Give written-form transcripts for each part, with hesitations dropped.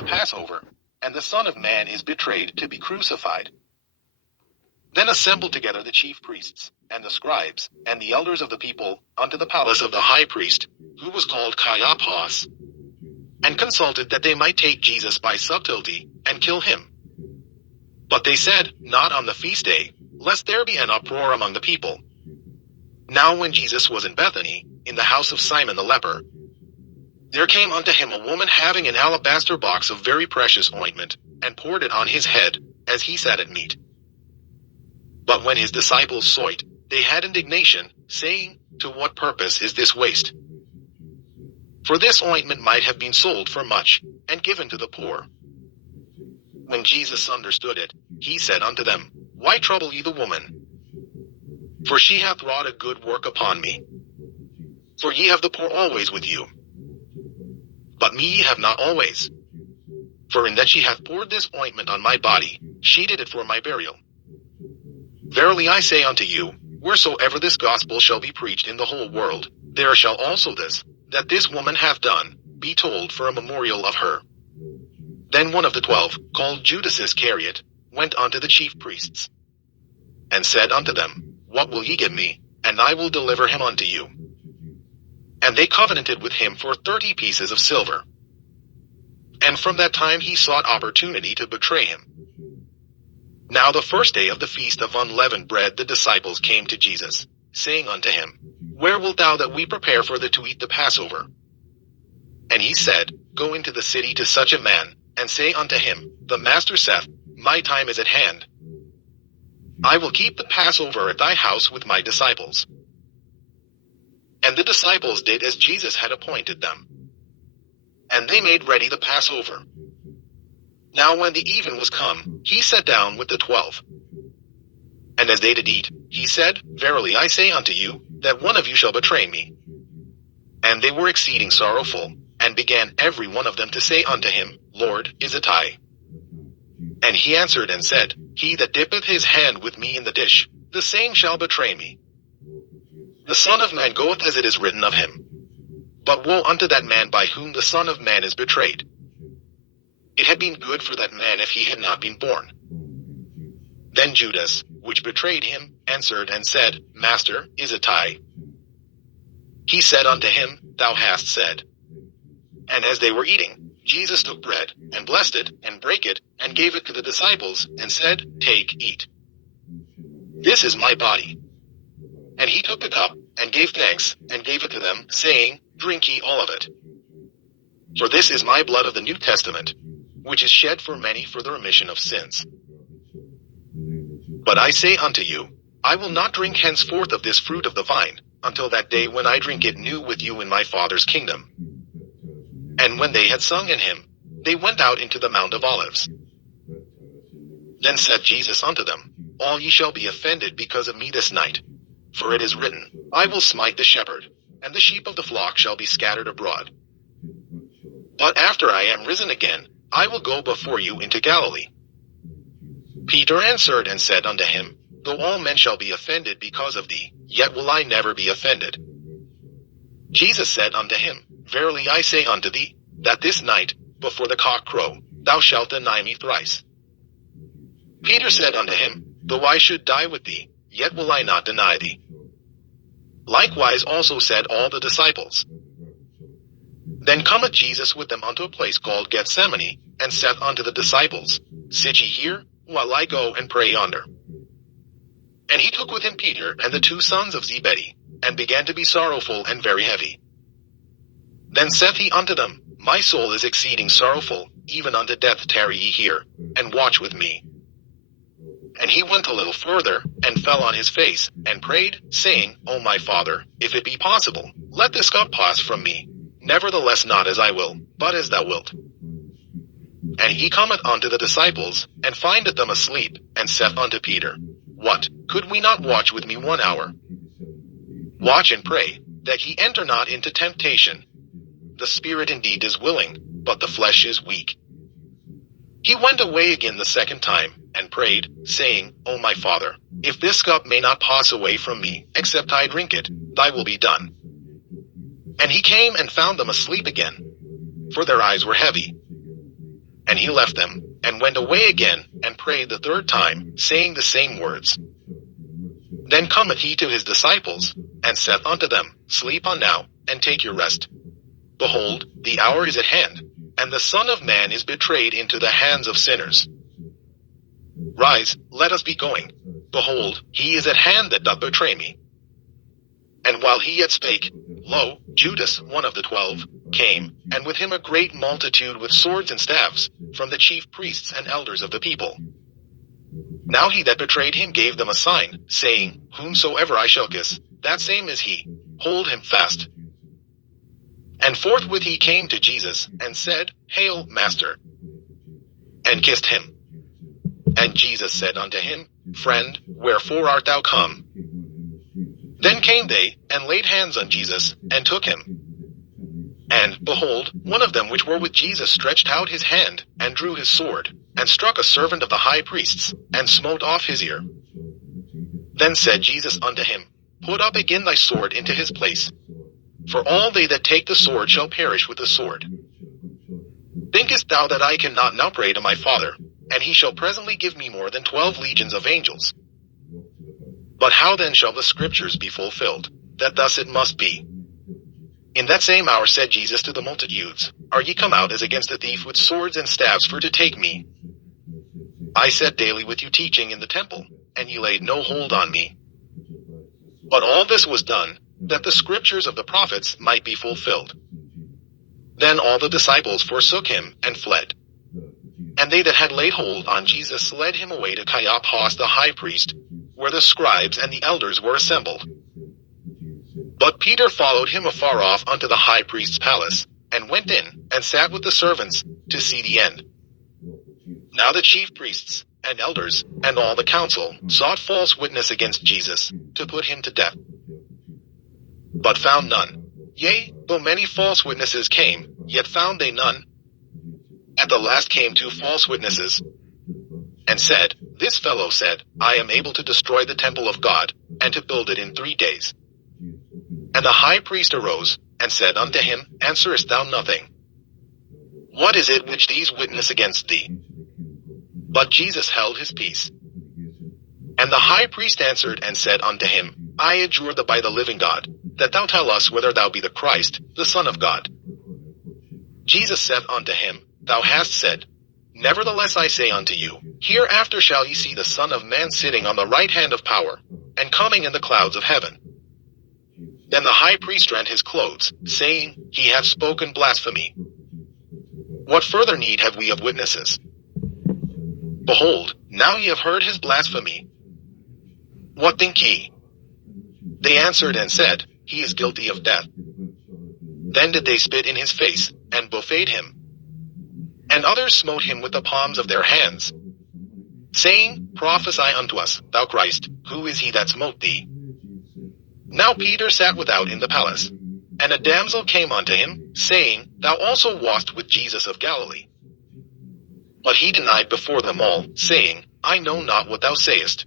the Passover, and the Son of Man is betrayed to be crucified. Then assembled together the chief priests, and the scribes, and the elders of the people, unto the palace of the high priest, who was called Caiaphas, and consulted that they might take Jesus by subtlety, and kill him. But they said, Not on the feast day, lest there be an uproar among the people. Now when Jesus was in Bethany, in the house of Simon the leper, there came unto him a woman having an alabaster box of very precious ointment, and poured it on his head, as he sat at meat. But when his disciples saw it, they had indignation, saying, To what purpose is this waste? For this ointment might have been sold for much, and given to the poor. When Jesus understood it, he said unto them, Why trouble ye the woman? For she hath wrought a good work upon me. For ye have the poor always with you, but me ye have not always. For in that she hath poured this ointment on my body, she did it for my burial. Verily I say unto you, wheresoever this gospel shall be preached in the whole world, there shall also this, that this woman hath done, be told for a memorial of her. Then one of the 12, called Judas Iscariot, went unto the chief priests, and said unto them, What will ye give me, and I will deliver him unto you? And they covenanted with him for 30 pieces of silver. And from that time he sought opportunity to betray him. Now the first day of the feast of unleavened bread the disciples came to Jesus, saying unto him, Where wilt thou that we prepare for thee to eat the Passover? And he said, Go into the city to such a man, and say unto him, The Master saith, My time is at hand. I will keep the Passover at thy house with my disciples. And the disciples did as Jesus had appointed them. And they made ready the Passover. Now when the even was come, he sat down with the 12. And as they did eat, he said, Verily I say unto you, that one of you shall betray me. And they were exceeding sorrowful, and began every one of them to say unto him, Lord, is it I? And he answered and said, He that dippeth his hand with me in the dish, the same shall betray me. The Son of Man goeth as it is written of him. But woe unto that man by whom the Son of Man is betrayed. It had been good for that man if he had not been born. Then Judas, which betrayed him, answered and said, Master, is it I? He said unto him, Thou hast said. And as they were eating, Jesus took bread, and blessed it, and brake it, and gave it to the disciples, and said, Take, eat. This is my body. And he took the cup, and gave thanks, and gave it to them, saying, Drink ye all of it. For this is my blood of the New Testament, which is shed for many for the remission of sins. But I say unto you, I will not drink henceforth of this fruit of the vine, until that day when I drink it new with you in my Father's kingdom. And when they had sung in him, they went out into the Mount of Olives. Then said Jesus unto them, All ye shall be offended because of me this night. For it is written, I will smite the shepherd, and the sheep of the flock shall be scattered abroad. But after I am risen again, I will go before you into Galilee. Peter answered and said unto him, Though all men shall be offended because of thee, yet will I never be offended. Jesus said unto him, Verily I say unto thee, that this night, before the cock crow, thou shalt deny me thrice. Peter said unto him, Though I should die with thee, yet will I not deny thee. Likewise also said all the disciples. Then cometh Jesus with them unto a place called Gethsemane, and saith unto the disciples, Sit ye here, while I go and pray yonder. And he took with him Peter and the 2 sons of Zebedee, and began to be sorrowful and very heavy. Then saith he unto them, My soul is exceeding sorrowful, even unto death tarry ye here, and watch with me. And he went a little further, and fell on his face, and prayed, saying, O my Father, if it be possible, let this cup pass from me. Nevertheless not as I will, but as thou wilt. And he cometh unto the disciples, and findeth them asleep, and saith unto Peter, What, could we not watch with me 1 hour? Watch and pray, that ye enter not into temptation. The spirit indeed is willing, but the flesh is weak. He went away again the second time, and prayed, saying, O my Father, if this cup may not pass away from me, except I drink it, thy will be done. And he came and found them asleep again, for their eyes were heavy. And he left them, and went away again, and prayed the third time, saying the same words. Then cometh he to his disciples, and saith unto them, Sleep on now, and take your rest. Behold, the hour is at hand, and the Son of Man is betrayed into the hands of sinners. Rise, let us be going. Behold, he is at hand that doth betray me. And while he yet spake, lo, Judas, one of the 12, came, and with him a great multitude with swords and staves, from the chief priests and elders of the people. Now he that betrayed him gave them a sign, saying, Whomsoever I shall kiss, that same is he. Hold him fast. And forthwith he came to Jesus, and said, Hail, Master! And kissed him. And Jesus said unto him, Friend, wherefore art thou come? Then came they, and laid hands on Jesus, and took him. And, behold, one of them which were with Jesus stretched out his hand, and drew his sword, and struck a servant of the high priests, and smote off his ear. Then said Jesus unto him, Put up again thy sword into his place. For all they that take the sword shall perish with the sword. Thinkest thou that I cannot now pray to my Father, and he shall presently give me more than 12 legions of angels? But how then shall the scriptures be fulfilled, that thus it must be? In that same hour said Jesus to the multitudes, Are ye come out as against a thief with swords and staves for to take me? I sat daily with you teaching in the temple, and ye laid no hold on me. But all this was done, that the scriptures of the prophets might be fulfilled. Then all the disciples forsook him, and fled. And they that had laid hold on Jesus led him away to Caiaphas the high priest, where the scribes and the elders were assembled. But Peter followed him afar off unto the high priest's palace, and went in, and sat with the servants, to see the end. Now the chief priests, and elders, and all the council, sought false witness against Jesus, to put him to death. But found none. Yea, though many false witnesses came, yet found they none. At the last came 2 false witnesses, and said, This fellow said, I am able to destroy the temple of God, and to build it in 3 days. And the high priest arose, and said unto him, Answerest thou nothing? What is it which these witness against thee? But Jesus held his peace. And the high priest answered and said unto him, I adjure thee by the living God, that thou tell us whether thou be the Christ, the Son of God. Jesus saith unto him, Thou hast said. Nevertheless I say unto you, hereafter shall ye see the Son of Man sitting on the right hand of power, and coming in the clouds of heaven. Then the high priest rent his clothes, saying, He hath spoken blasphemy. What further need have we of witnesses? Behold, now ye have heard his blasphemy. What think ye? They answered and said, He is guilty of death. Then did they spit in his face, and buffeted him. And others smote him with the palms of their hands, saying, Prophesy unto us, thou Christ, who is he that smote thee? Now Peter sat without in the palace, and a damsel came unto him, saying, Thou also wast with Jesus of Galilee. But he denied before them all, saying, I know not what thou sayest.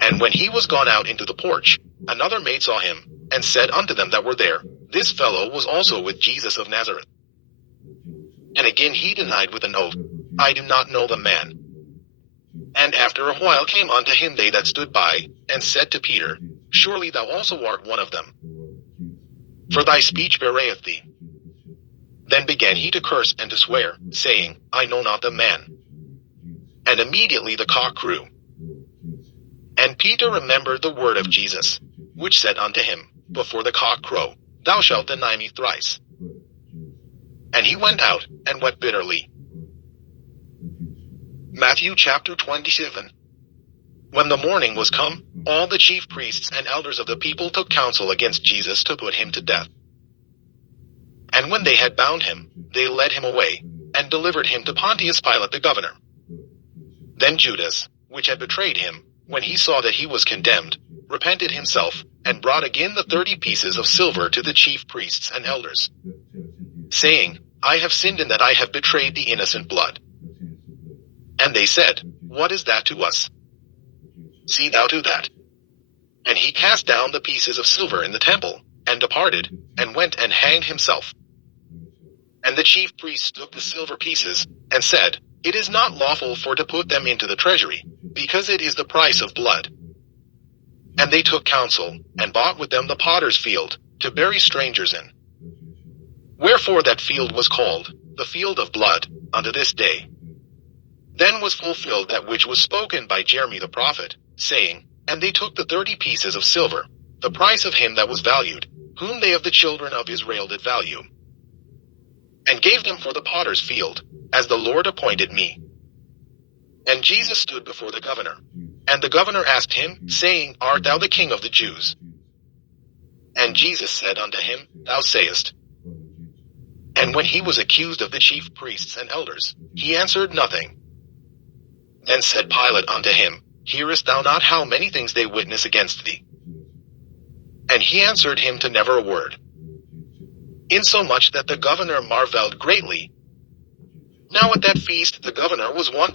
And when he was gone out into the porch, another maid saw him, and said unto them that were there, This fellow was also with Jesus of Nazareth. And again he denied with an oath, I do not know the man. And after a while came unto him they that stood by, and said to Peter, Surely thou also art one of them, for thy speech bewrayeth thee. Then began he to curse and to swear, saying, I know not the man. And immediately the cock crew. And Peter remembered the word of Jesus, which said unto him, Before the cock crow, thou shalt deny me thrice. And he went out, and wept bitterly. Matthew chapter 27. When the morning was come, all the chief priests and elders of the people took counsel against Jesus to put him to death. And when they had bound him, they led him away, and delivered him to Pontius Pilate the governor. Then Judas, which had betrayed him, when he saw that he was condemned, repented himself, and brought again the 30 pieces of silver to the chief priests and elders, saying, I have sinned in that I have betrayed the innocent blood. And they said, What is that to us? See thou to that. And he cast down the pieces of silver in the temple, and departed, and went and hanged himself. And the chief priests took the silver pieces, and said, It is not lawful to put them into the treasury, because it is the price of blood. And they took counsel, and bought with them the potter's field, to bury strangers in. Wherefore that field was called, the field of blood, unto this day. Then was fulfilled that which was spoken by Jeremy the prophet, saying, And they took the 30 pieces of silver, the price of him that was valued, whom they of the children of Israel did value, and gave them for the potter's field, as the Lord appointed me. And Jesus stood before the governor. And the governor asked him, saying, Art thou the king of the Jews? And Jesus said unto him, Thou sayest. And when he was accused of the chief priests and elders, he answered nothing. Then said Pilate unto him, Hearest thou not how many things they witness against thee? And he answered him to never a word. Insomuch that the governor marveled greatly. Now at that feast the governor was wont to